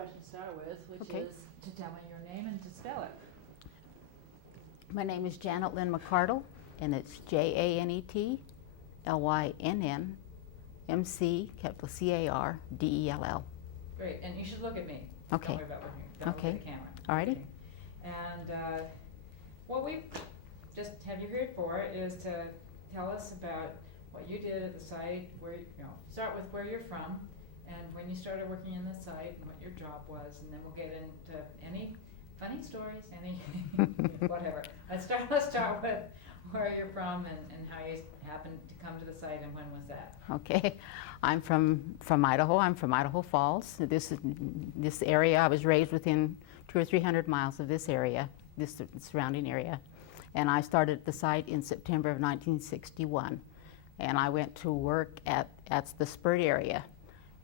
question to start with, which Okay. is to tell me your name and to spell it. My name is Janet Lynn McCardle, and it's JANET-LYNN-MC, capital CARDELL. Great, and you should look at me. Okay. Don't worry about looking. Don't Okay. look at the camera. Alrighty. Okay. And what we just have you here for is to tell us about what you did at the site, where start with where you're from, and when you started working in the site, and what your job was, and then we'll get into any funny stories, any whatever. Let's start with where you're from and how you happened to come to the site, and when was that? Okay, I'm from Idaho. I'm from Idaho Falls. This area, I was raised within 200 or 300 miles of this area, this surrounding area. And I started at the site in September of 1961. And I went to work at the SPURT area,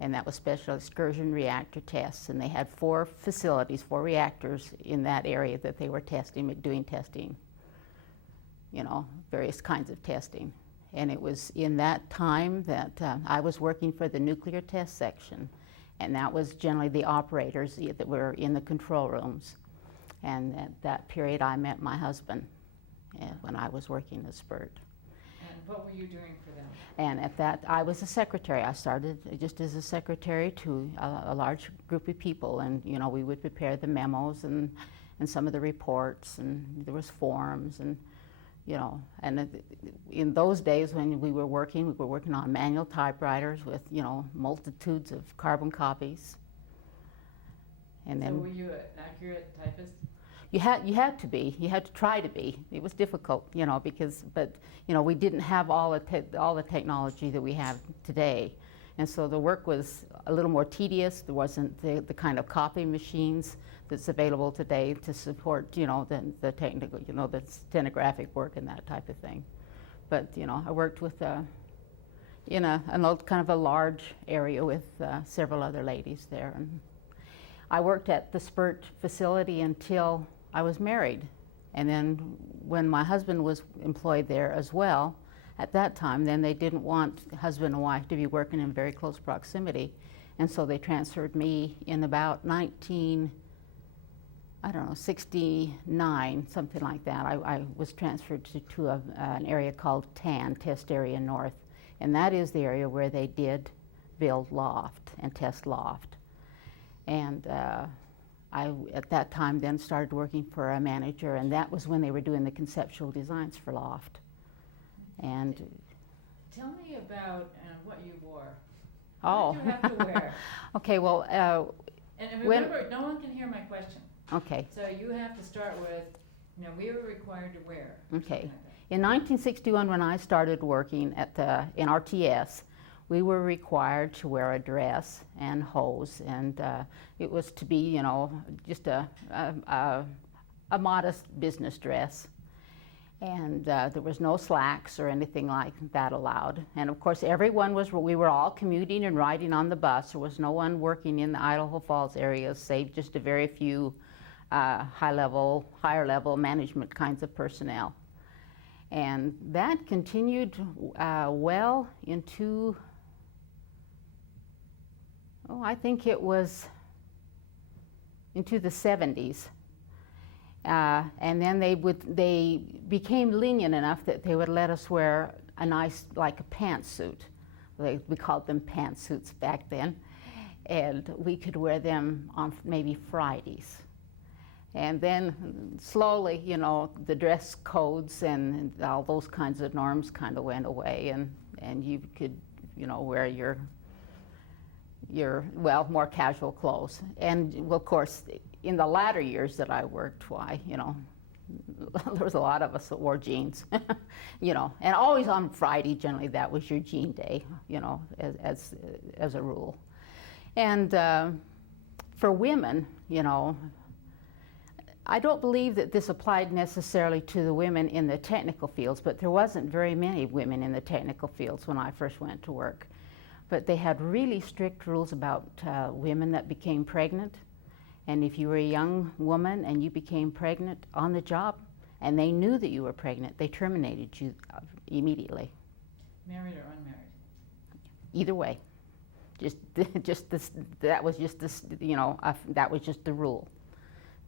and that was Special Excursion Reactor Tests. And they had 4 facilities, 4 reactors in that area that they were doing testing, various kinds of testing. And it was in that time that I was working for the nuclear test section, and that was generally the operators that were in the control rooms. And at that period I met my husband when I was working at SPURT. And what were you doing for them? And at that, I was a secretary. I started just as a secretary to a large group of people, and we would prepare the memos and some of the reports, and there was forms, and and in those days when we were working on manual typewriters with multitudes of carbon copies. And then, so were you an accurate typist? You had to be. You had to try to be. It was difficult, but we didn't have all the technology that we have today, and so the work was a little more tedious. There wasn't the kind of copy machines that's available today to support, the technical, the stenographic work and that type of thing. But I worked with in an old kind of a large area with several other ladies there, and I worked at the SPURT facility until I was married. And then when my husband was employed there as well, at that time, then they didn't want husband and wife to be working in very close proximity. And so they transferred me in about 69, something like that. I was transferred to an area called TAN, Test Area North. And that is the area where they did build loft and test loft. And I, at that time, then started working for a manager, and that was when they were doing the conceptual designs for loft. And tell me about what you wore. Oh. What did you have to wear? Okay, well, and remember, no one can hear my question. Okay. So you have to start with, we were required to wear. Okay. Like In 1961, when I started working in RTS, we were required to wear a dress and hose, and it was to be, just a modest business dress. And there was no slacks or anything like that allowed. And of course, we were all commuting and riding on the bus. There was no one working in the Idaho Falls area, save just a very few higher level management kinds of personnel. And that continued well into, I think it was into the 70s. And then they became lenient enough that they would let us wear a nice, like a pantsuit. We called them pantsuits back then. And we could wear them on maybe Fridays. And then slowly, the dress codes and all those kinds of norms kind of went away, and you could, wear your more casual clothes. And well, of course, in the latter years that I worked, there was a lot of us that wore jeans, and always on Friday, generally that was your jean day, as a rule. And for women, I don't believe that this applied necessarily to the women in the technical fields, but there wasn't very many women in the technical fields when I first went to work. But they had really strict rules about women that became pregnant. And if you were a young woman and you became pregnant on the job, and they knew that you were pregnant, they terminated you immediately. Married or unmarried? Either way. Just, just this, that was just this, that was just the rule,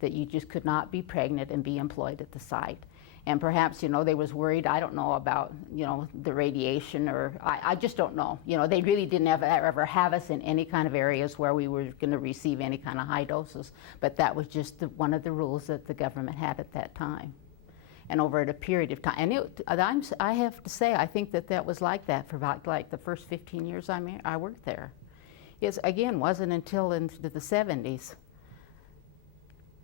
that you just could not be pregnant and be employed at the site. And perhaps, they was worried, I don't know about, the radiation, or I just don't know. They really didn't ever have us in any kind of areas where we were going to receive any kind of high doses. But that was just one of the rules that the government had at that time. And over a period of time, and I have to say, I think that was like that for about like the first 15 years I worked there. It, again, wasn't until into the 70s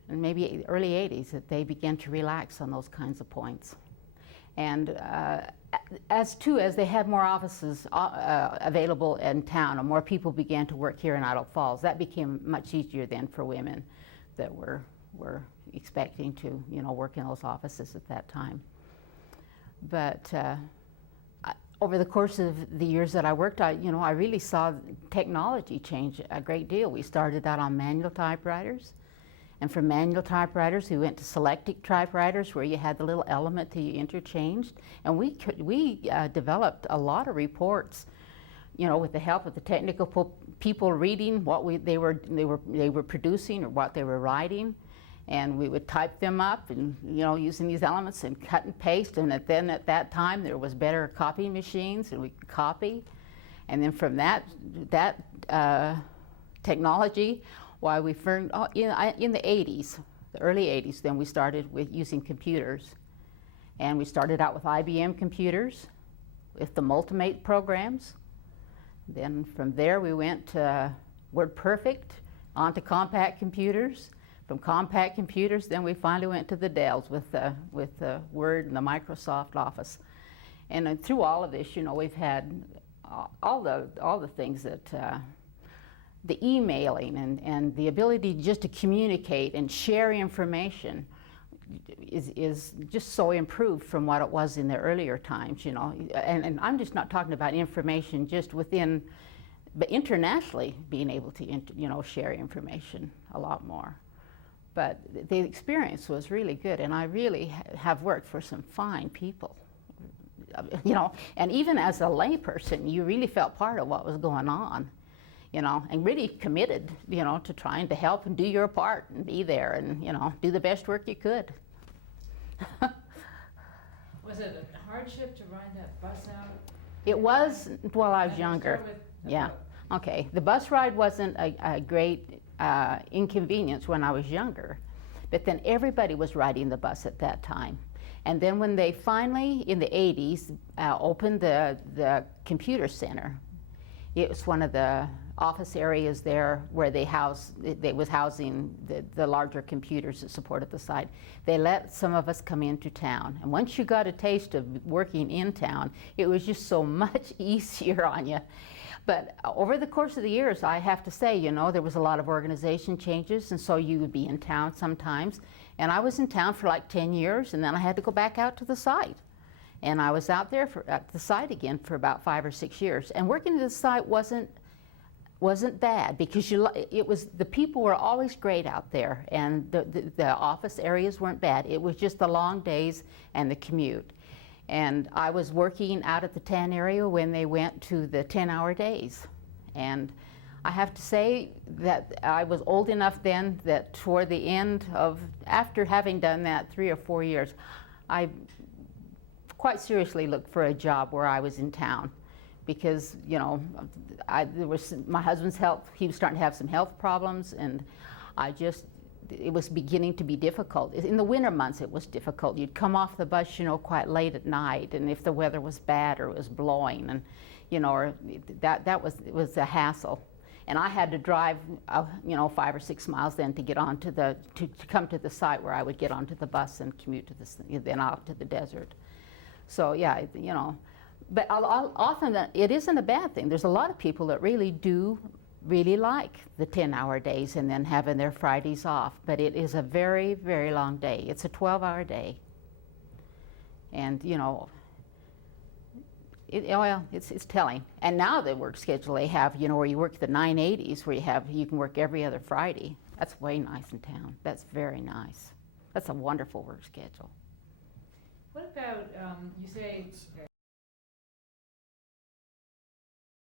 and maybe early 80s that they began to relax on those kinds of points. And as they had more offices available in town, and more people began to work here in Idle Falls, that became much easier then for women that were expecting to, work in those offices at that time. But over the course of the years that I worked, I really saw technology change a great deal. We started out on manual typewriters, and from manual typewriters we went to selectric typewriters, where you had the little element that you interchanged, and we developed a lot of reports, with the help of the technical people reading what they were producing or what they were writing. And we would type them up and, using these elements and cut and paste. And then at that time, there was better copying machines, and we could copy. And then from that technology, why we in the 80s, the early 80s, then we started with using computers. And we started out with IBM computers, with the Multimate programs. Then from there, we went to WordPerfect, onto compact computers. From compact computers, then we finally went to the Dells with the Word and the Microsoft Office. And through all of this, we've had all the things that the emailing and the ability just to communicate and share information is just so improved from what it was in the earlier times, And I'm just not talking about information just within, but internationally being able to, share information a lot more. But the experience was really good, and I really have worked for some fine people, and even as a layperson, you really felt part of what was going on, and really committed, to trying to help and do your part and be there and, do the best work you could. Was it a hardship to ride that bus out? It was while I was younger. Yeah. Okay. The bus ride wasn't a great inconvenience when I was younger, but then everybody was riding the bus at that time. And then when they finally, in the 80s, opened the computer center, it was one of the office areas there where they was housing the larger computers that supported the site. They let some of us come into town, and once you got a taste of working in town, it was just so much easier on you. But over the course of the years, I have to say, there was a lot of organization changes, and so you would be in town sometimes. And I was in town for like 10 years, and then I had to go back out to the site. And I was out there at the site again for about 5 or 6 years. And working at the site wasn't bad, because the people were always great out there, and the office areas weren't bad. It was just the long days and the commute. And I was working out at the TAN area when they went to the 10-hour days. And I have to say that I was old enough then that toward the end after having done that 3 or 4 years, I quite seriously looked for a job where I was in town. Because, there was my husband's health, he was starting to have some health problems, and it was beginning to be difficult. In the winter months, it was difficult. You'd come off the bus, quite late at night, and if the weather was bad or it was blowing, and it was a hassle. And I had to drive, 5 or 6 miles then to get onto to come to the site where I would get onto the bus and commute then out to the desert. So yeah, but often it isn't a bad thing. There's a lot of people that really like the 10-hour days and then having their Fridays off, but it is a very, very long day. It's a 12-hour day. And, it's telling. And now the work schedule they have, where you work the 980s, where you can work every other Friday. That's way nice in town. That's very nice. That's a wonderful work schedule. What about, you say